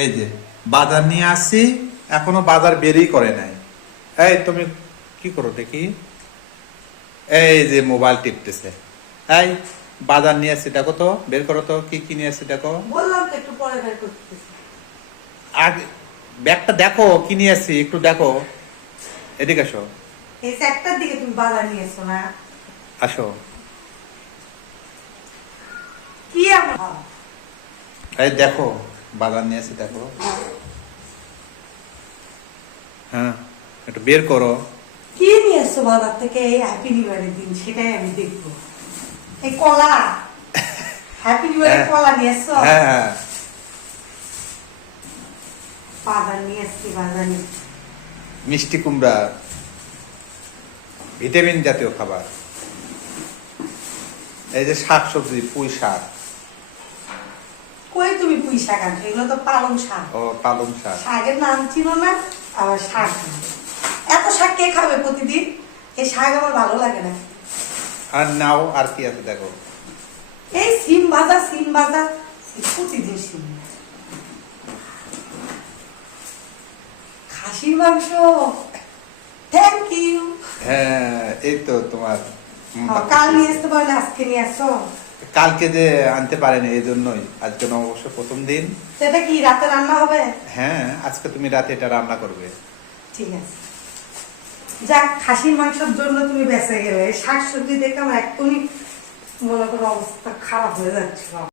এই যে বাজার নিয়ে আসছি, এখনো বাজার বেরই করে নাই। এই তুমি কি করো দেখি? এই যে মোবাইল টিপতেছে। এই বাজার নিয়ে আসছি, দেখো তো, বের করো তো কি কি নিয়ে আসছি দেখো। বললাম তো একটু পরে বের করতেছি। আগে ব্যাগটা দেখো কি নিয়ে আসছি, একটু দেখো। এদিকে আসো। এই 4টার দিকে তুমি বাজার নিয়ে এসো না? আসো। কি আমার এই দেখো বাজার নিয়ে আসছি দেখো। হ্যাঁ, একটু বের করো। কি নিয়ে এসছো বাজার থেকে এই হ্যাপি নিউ ইয়ারের দিন? সেটাই আমি দেখবো। এই কলা, হ্যাপি নিউ ইয়ারের কলা নিয়ে এসছো? হ্যাঁ হ্যাঁ, বাজার নিয়ে এসছি, বাজার নিয়ে। মিষ্টি কুমড়া, ভিটামিন জাতীয় খাবার। এই যে শাক সবজি, পুঁই শাক। কই তুমি পুঁই শাক আনছো? এগুলো তো পালং শাক। ও পালং শাক। শাকের নাম ছিল না, আবার শাক না। এত শাক কে খাবে প্রতিদিন? এই শাক আমার ভালো লাগে না। আর নাও, আর কি আছে দেখো। এই সিম ভাজা, সিম ভাজা, প্রতিদিন সিম। খাসির মাংস, থ্যাংক ইউ। হ্যাঁ, এই তো তোমার। কাল নিয়ে আসতে পারলে আজকে নিয়ে আসো। কালকে যে আনতে পারেনি, এই জন্যই আজকে অবশ্য প্রথম দিন। সেটা কি রাতে রান্না হবে? হ্যাঁ, আজকে তুমি রাতে এটা রান্না করবে। ঠিক আছে। যাক, খাসির মাংসের জন্য তুমি বেঁচে গেলে। শাক সবজি দেখে আমার একদমই মনে করো অবস্থা খারাপ হয়ে যাচ্ছিল।